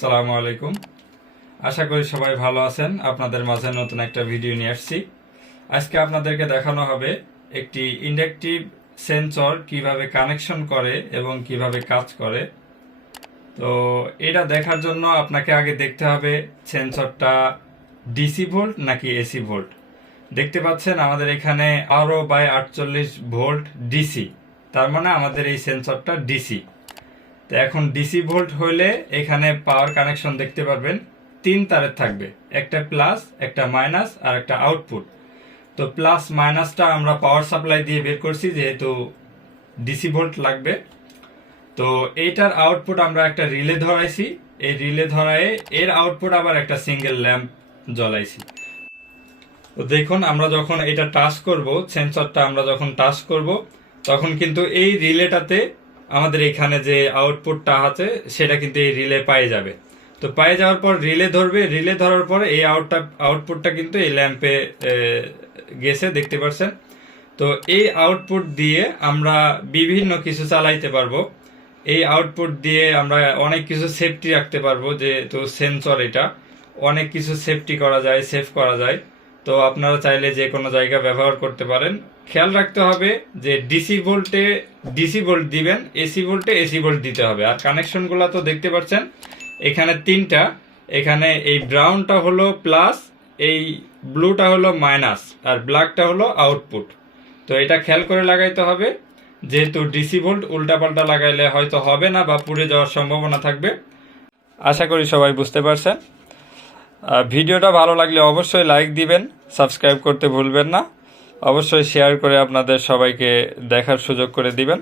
আসসালামু আলাইকুম। আশা করি সবাই ভালো আছেন। আপনাদের মাঝে নতুন একটা ভিডিও নিয়ে আসছি। আজকে আপনাদেরকে দেখানো হবে একটি ইন্ডাকটিভ সেন্সর কিভাবে কানেকশন করে এবং কিভাবে কাজ করে। তো এটা দেখার জন্য আপনাকে আগে দেখতে হবে সেন্সরটা ডিসি ভোল্ট নাকি এসি ভোল্ট। দেখতে পাচ্ছেন আমাদের এখানে 12/48 ভোল্ট ডিসি, তার মানে আমাদের এই সেন্সরটা ডিসি। তো এখন ডিসি ভোল্ট হইলে এখানে পাওয়ার কানেকশন দেখতে পারবেন 3 তারের থাকবে, একটা প্লাস, একটা মাইনাস আর একটা আউটপুট। তো প্লাস মাইনাসটা আমরা পাওয়ার সাপ্লাই দিয়ে বের করছি, যেহেতু ডিসি ভোল্ট লাগবে। তো এইটার আউটপুট আমরা একটা রিলে ধরাইছি, এই রিলে ধরায় এর আউটপুট আবার একটা সিঙ্গেল ল্যাম্প জ্বলাইছি। তো দেখুন, আমরা যখন এটা টাচ করব, সেন্সরটা আমরা যখন টাচ করব, তখন কিন্তু এই রিলেটাতে আমাদের এখানে যে আউটপুটটা আছে সেটা কিন্তু এই রিলে পাই যাবে। তো পাই যাওয়ার পর রিলে ধরবে, রিলে ধরার পর এই আউটপুটটা কিন্তু এই ল্যাম্পে গেছে, দেখতে পাচ্ছেন। তো এই আউটপুট দিয়ে আমরা বিভিন্ন কিছু চালাইতে পারবো। এই আউটপুট দিয়ে আমরা অনেক কিছু সেফটি রাখতে পারবো, যেহেতু সেন্সর এটা অনেক কিছু সেফটি করা যায়, সেভ করা যায়। তো আপনারা চাইলে যে কোনো জায়গা ব্যবহার করতে পারেন। খেয়াল রাখতে হবে যে ডিসি ভোল্টে ডিসি ভোল্ট দিবেন, এসি ভোল্টে এসি ভোল্ট দিতে হবে। আর কানেকশনগুলো তো দেখতে পাচ্ছেন এখানে 3টা। এখানে এই ব্রাউনটা হলো প্লাস, এই ব্লুটা হলো মাইনাস, আর ব্ল্যাকটা হলো আউটপুট। তো এটা খেয়াল করে লাগাইতে হবে, যেহেতু ডিসি ভোল্ট উল্টাপাল্টা লাগাইলে হয়তো হবে না বা পুড়ে যাওয়ার সম্ভাবনা থাকবে। আশা করি সবাই বুঝতে পারছেন। ভিডিওটা ভালো লাগলে অবশ্যই লাইক দিবেন, সাবস্ক্রাইব করতে ভুলবেন না। অবশ্যই শেয়ার করে আপনাদের সবাইকে দেখার সুযোগ করে দিবেন।